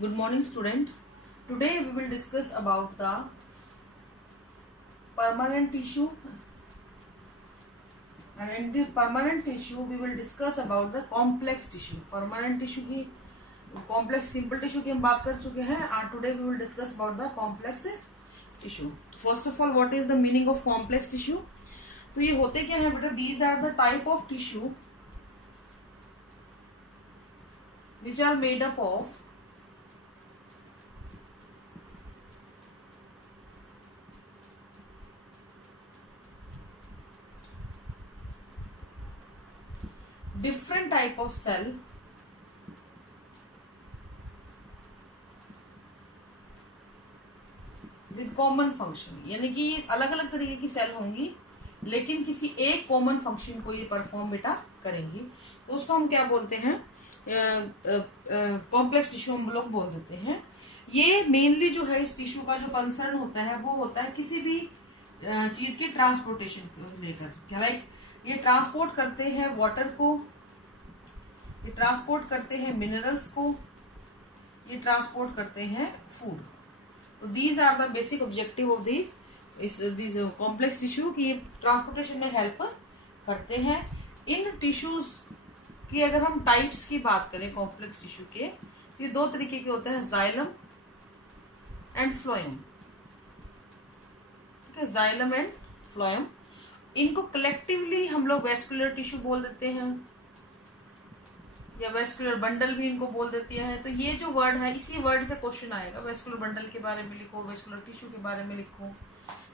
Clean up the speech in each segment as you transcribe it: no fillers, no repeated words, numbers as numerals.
Good morning, student. Today we will discuss about the permanent tissue, and in the permanent tissue we will discuss about the complex tissue. Permanent tissue की complex simple tissue की हम बात कर चुके हैं, and today we will discuss about the complex tissue. First of all, what is the meaning of complex tissue? तो ये होते क्या है बेटा? These are the type of tissue which are made up of different type of cell with common function, यानी कि अलग अलग तरीके की सेल होंगी लेकिन किसी एक कॉमन फंक्शन को ये परफॉर्म बेटा करेंगी, तो उसको हम क्या बोलते हैं? कॉम्प्लेक्स टिश्यू हम लोग बोल देते हैं। ये मेनली जो है इस टिश्यू का जो कंसर्न होता है वो होता है किसी भी चीज के ट्रांसपोर्टेशन को लेकर। क्या लाइक ये ट्रांसपोर्ट करते हैं वाटर को, ये ट्रांसपोर्ट करते हैं मिनरल्स को, ये ट्रांसपोर्ट करते हैं फूड। तो these are the basic objective of this complex tissue की ये ट्रांसपोर्टेशन में हेल्प करते हैं। इन टिश्यूज की अगर हम टाइप्स की बात करें कॉम्प्लेक्स टिश्यू के, तो ये दो तरीके के होते हैं, जाइलम एंड फ्लोएम। ठीक है, जाइलम एंड फ्लोएम, इनको कलेक्टिवली हम लोग वेस्कुलर टिश्यू बोल देते हैं या वेस्कुलर बंडल भी इनको बोल देती है। तो ये जो वर्ड है, इसी वर्ड से क्वेश्चन आएगा, वेस्कुलर बंडल के बारे में लिखो, वेस्कुलर टिश्यू के बारे में लिखो।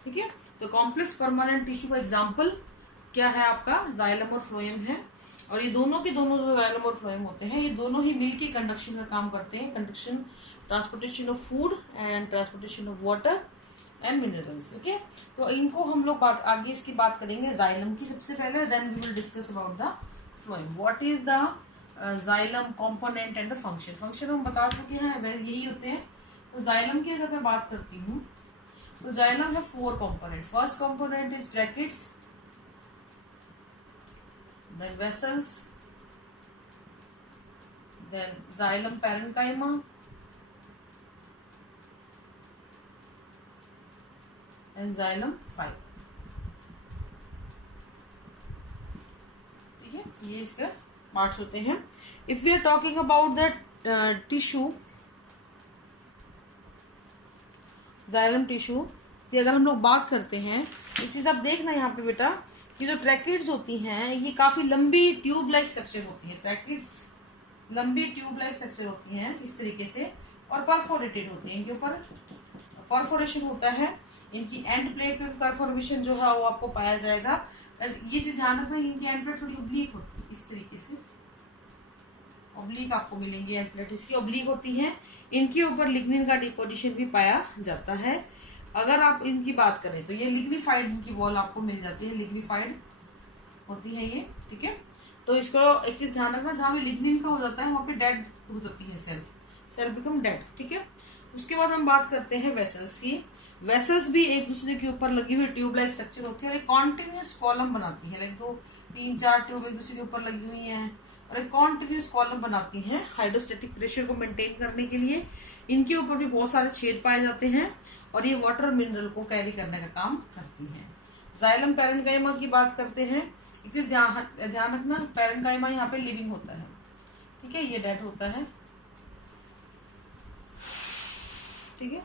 ठीक है, तो कॉम्प्लेक्स परमानेंट टिश्यू का एग्जांपल क्या है? आपका जाइलम और फ्लोएम है। और ये दोनों के दोनों जो जाइलम और फ्लोएम होते हैं, ये दोनों ही मिलकर कंडक्शन का काम करते हैं, conduction, transportation of food and transportation of water and minerals. Okay, तो इनको हम लोग आगे इसकी बात करेंगे जाइलम की सबसे पहले, then we will discuss about the phloem. What is the xylem component and the function. Function हम बता चुके हैं, यही होते हैं। तो जाइलम की अगर मैं बात करती हूँ तो जाइलम है 4 component. First component is brackets, then vessels, then xylem parenchyma, and xylem fiber। ठीक है, ये इसका पार्ट्स होते हैं। If we are talking about the tissue, xylem tissue की अगर हम लोग बात करते हैं, एक चीज आप देखना यहाँ पे बेटा, कि जो ट्रैकिड्स होती हैं ये काफी लंबी ट्यूब लाइक स्ट्रक्चर होती है। ट्रैकिड्स लंबी ट्यूब लाइक स्ट्रक्चर होती हैं इस तरीके से, और परफोरेटेड होती है, इनके ऊपर परफोरेशन होता है। इनकी एंड प्लेट पे परफोरेशन जो है वो आपको पाया जाएगा। ये चीज ध्यान रखना, इनकी एंड प्लेट थोड़ी ओब्लीक होती है, इस तरीके से ओब्लीक आपको मिलेंगी एंड प्लेट, इसकी ओब्लीक होती है। इनके ऊपर लिग्निन का डिपोजिशन भी पाया जाता है। अगर आप इनकी बात करें तो ये लिग्निफाइड इनकी वॉल आपको मिल जाती है, लिग्निफाइड होती है ये। ठीक है, तो इसको एक चीज ध्यान रखना, जहां भी लिग्निन का हो जाता है वहां पे डेड हो जाती है सेल, सेल बिकम डेड। ठीक है, उसके बाद हम बात करते हैं वेसल्स की। वेसल्स भी एक दूसरे के ऊपर लगी हुई ट्यूब लाइक स्ट्रक्चर होती है, कॉन्टिन्यूस कॉलम बनाती है, लाइक 2 3 4 ट्यूब एक दूसरे के ऊपर लगी हुई है और एक कॉन्टिन्यूस कॉलम बनाती हैं हाइड्रोस्टेटिक प्रेशर को मेंटेन करने के लिए। इनके ऊपर भी बहुत सारे छेद पाए जाते हैं और ये वाटर मिनरल को कैरी करने का काम करती है। जाइलम पैरेन्काइमा की बात करते हैं, एक चीज ध्यान रखना, पैरेन्काइमा यहाँ पे लिविंग होता है। ठीक है, ये डेड होता है। ठीक है,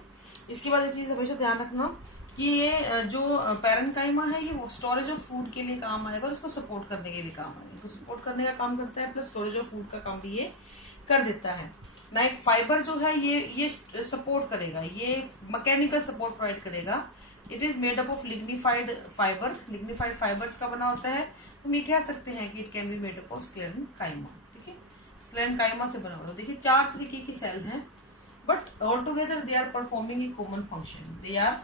इसके बाद एक चीज हमेशा ध्यान रखना कि ये जो पैरेन्काइमा है ये स्टोरेज ऑफ फूड के लिए काम आएगा और इसको सपोर्ट करने के लिए काम आएगा। इसको सपोर्ट करने का काम करता है, प्लस स्टोरेज ऑफ फूड का काम भी ये कर देता है। नाइक फाइबर जो है ये सपोर्ट करेगा, ये मैकेनिकल सपोर्ट प्रोवाइड करेगा। It is made up of lignified fibre, lignified fibres का बना होता है। हम ये कह सकते हैं कि it can be made up of sclerenchyma. ठीक है, स्क्लेरेनकाइमा से बना हुआ। देखिए 4 तरीके की सेल हैं, but all together they are performing a common function, they are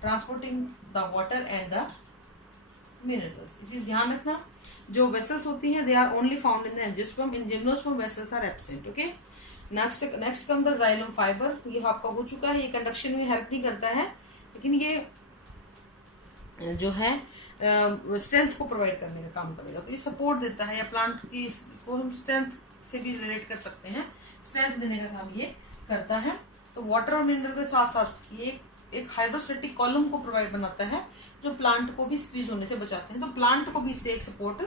transporting the water and the minerals. ये चीज ध्यान रखना, जो वेसल्स होती हैं they are only found in the angiosperm, in gymnosperm vessels are absent. Okay, next come the xylem fibre. ये आपका हो चुका है, ये कंडक्शन में हेल्प नहीं करता है, लेकिन ये जो है स्ट्रेंथ को प्रोवाइड करने का काम करेगा। तो ये सपोर्ट देता है, या प्लांट की इसको हम स्ट्रेंथ से भी रिलेट कर सकते हैं, स्ट्रेंथ देने का काम ये करता है। तो वाटर और मिनरल के साथ साथ ये एक हाइड्रोस्टेटिक कॉलम को प्रोवाइड बनाता है जो प्लांट को भी स्क्वीज होने से बचाते हैं। तो प्लांट को भी इससे एक सपोर्ट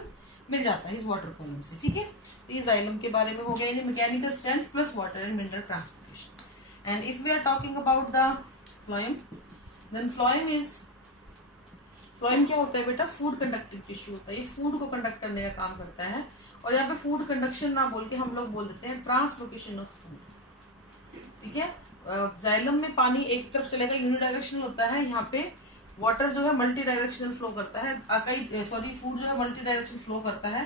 मिल जाता है इस वाटर कॉलम से, ठीक है। तो ये जाइलम के बारे में हो गया, mechanical strength plus water and mineral transportation. And if we are talking about the phloem, then phloem क्या होता है बेटा, फूड कंडक्टिव टिश्यू होता है। ये फूड को कंडक्ट करने का काम करता है। और यहाँ पे फूड कंडक्शन ना बोल के हम लोग बोल देते हैं ट्रांसलोकेशन ऑफ फूड, ठीक है। जाइलम में पानी एक तरफ चलेगा, यूनिडायरेक्शनल होता है। यहाँ पे वाटर जो है मल्टी डायरेक्शनल फ्लो करता है, फूड जो है मल्टी डायरेक्शनल फ्लो करता है।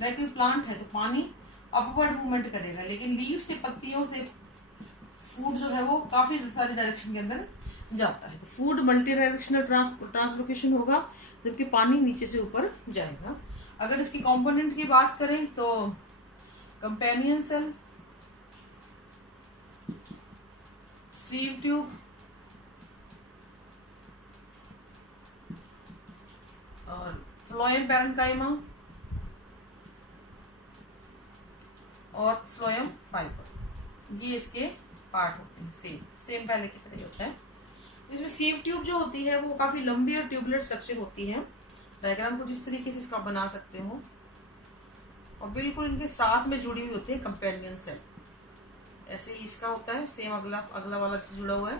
लाइक कोई प्लांट है तो पानी अपवर्ड मूवमेंट करेगा, लेकिन लीव से, पत्तियों से फूड जो है वो काफी सारी डायरेक्शन के अंदर जाता है। तो फूड मल्टी डायरेक्शनल ट्रांसलोकेशन होगा, जबकि पानी नीचे से ऊपर जाएगा। अगर इसकी कंपोनेंट की बात करें तो कंपेनियन सेल, सीव ट्यूब और फ्लोएम पैरेन्काइमा और फ्लोएम फाइबर, ये इसके पार्ट होते हैं। सेम पहले की तरह होता है। इसमें सीव ट्यूब जो होती है वो काफी लंबी और ट्यूबलेट स्ट्रक्चर होती है। डायग्राम कुछ इस तरीके से इसका बना सकते हो, और बिल्कुल इनके साथ में जुड़ी हुई होती है कंपेनियन सेल। ऐसे ही इसका होता है, सेम अगला वाला से जुड़ा हुआ है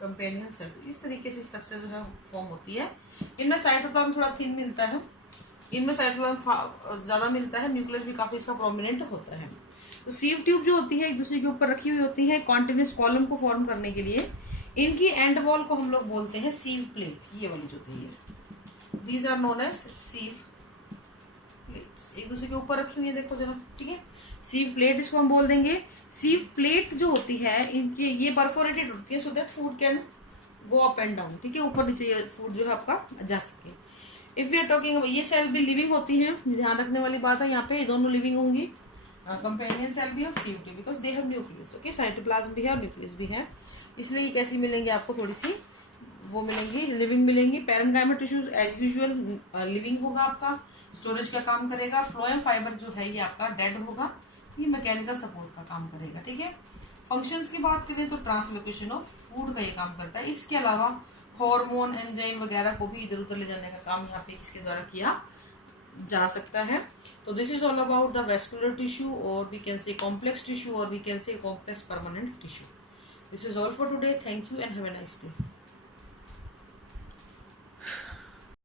कंपेनियन सेल। इस तरीके से स्ट्रक्चर जो है फॉर्म होती है। इनमें साइटोप्लाज्म थोड़ा थिन मिलता है, इनमें साइटोप्लाज्म ज्यादा मिलता है, न्यूक्लियस भी काफी इसका प्रोमिनेंट होता है। तो सीव ट्यूब जो होती है एक दूसरे के ऊपर रखी हुई होती है कॉन्टिन्यूस कॉलम को फॉर्म करने के लिए। इनकी एंड वॉल को हम लोग बोलते हैं सीव प्लेट, ये वाली जो होती है। These are known as sieve plates, एक दूसरे के ऊपर रखी हुई है, देखो जरा, ठीक है। सीव प्लेट इसको हम बोल देंगे। सीव प्लेट जो होती है इनके ये परफोरेटेड होती है, so that food can go up and down, ठीक है, ऊपर नीचे ये फूड जो है आपका जा सके। इफ वी आर टॉकिंग, ये सेल भी लिविंग होती है, ध्यान रखने वाली बात है यहाँ पे, ये दोनों लिविंग होंगी, कंपेनियन सेल भी और sieve tube, because they have nucleus, okay. Cytoplasm भी है और न्यूक्लियस भी है, इसलिए ये कैसी मिलेंगी आपको, थोड़ी सी वो मिलेंगी, लिविंग मिलेंगी। Parenchyma tissues as usual living होगा, आपका स्टोरेज का काम करेगा। फ्लोएम फाइबर जो है ये आपका डेड होगा, ये मैकेनिकल सपोर्ट का काम करेगा, ठीक है। फंक्शंस की बात करें तो ट्रांसलोकेशन ऑफ फूड का ये काम करता है। इसके अलावा हार्मोन, एंजाइम वगैरह को भी इधर उधर ले जाने का काम यहाँ पे किसके द्वारा किया जा सकता है। तो this is all about the vascular tissue, और we can say complex tissue, और we can say complex permanent tissue. This is all for today. Thank you and have a nice day.